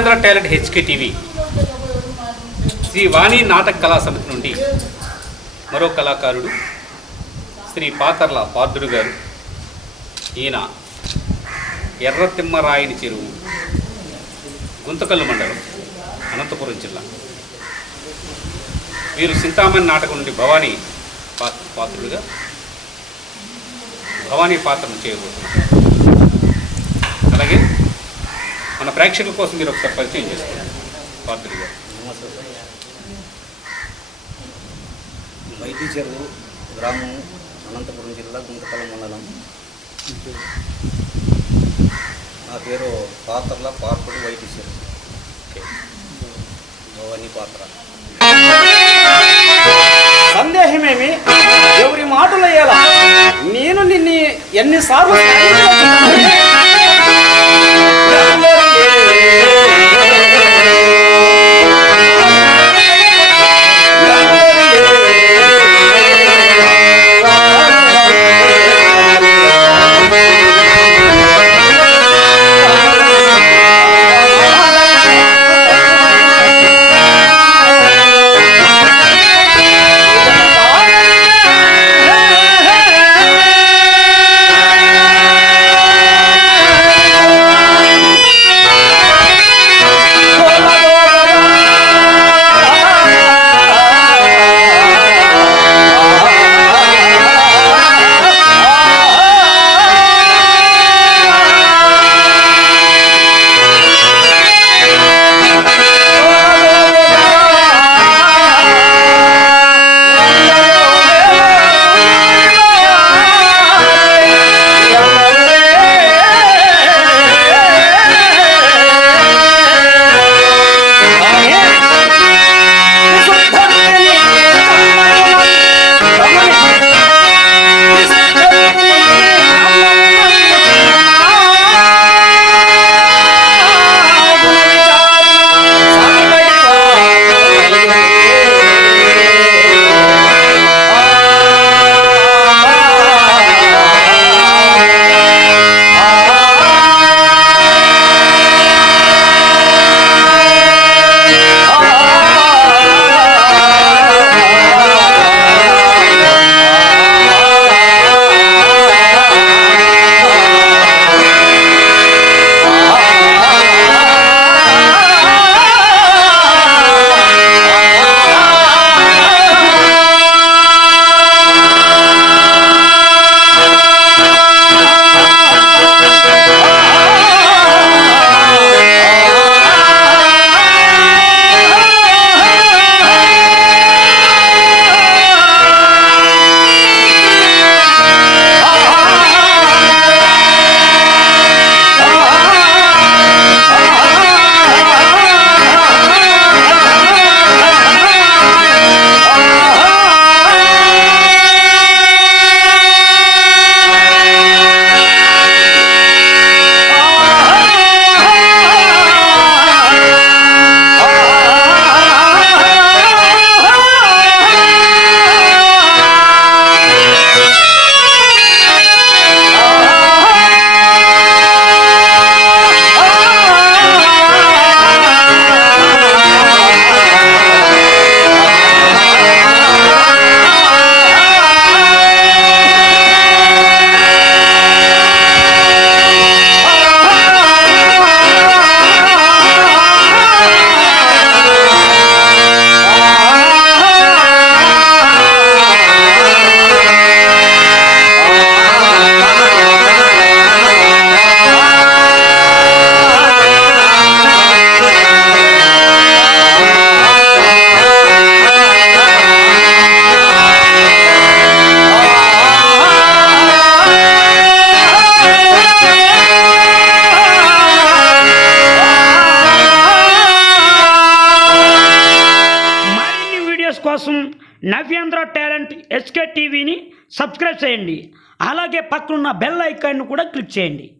Navyandhra talent HK TV Sri Vani Nataka Kala Samithi నుండి మరో కళాకారుడు శ్రీ పాతర్ల పార్దుడు గారు. ఈయన ఎర్రతిమ్మరాయని చెరువు గుంతకల్లు మండలం అనంతపురం జిల్లా. వీరు చింతామణి నాటకం నుండి భవానీ పాత్ర పాత్రుడుగా భవానీ పాత్రను చేయబోతున్నారు. మన ప్రేక్షకుల కోసం మీరు ఒకసారి పరిచయం చేసుకోండి. పాత్రుడు గారు. వైద్య చెరువు గ్రామం అనంతపురం జిల్లా గుంతకల మండలం. నా పేరు పాత్రల పార్పుడు వైద్య చెరువు పాత్ర. సందేహమేమి? ఎవరి మాటలు అయ్యేలా నేను నిన్ను ఎన్నిసార్లు కోసం నవ్యాంధ్ర టాలెంట్ ఎస్కే టీవీని సబ్స్క్రైబ్ చేయండి. అలాగే పక్కనున్న బెల్ ఐకాన్ను కూడా క్లిక్ చేయండి.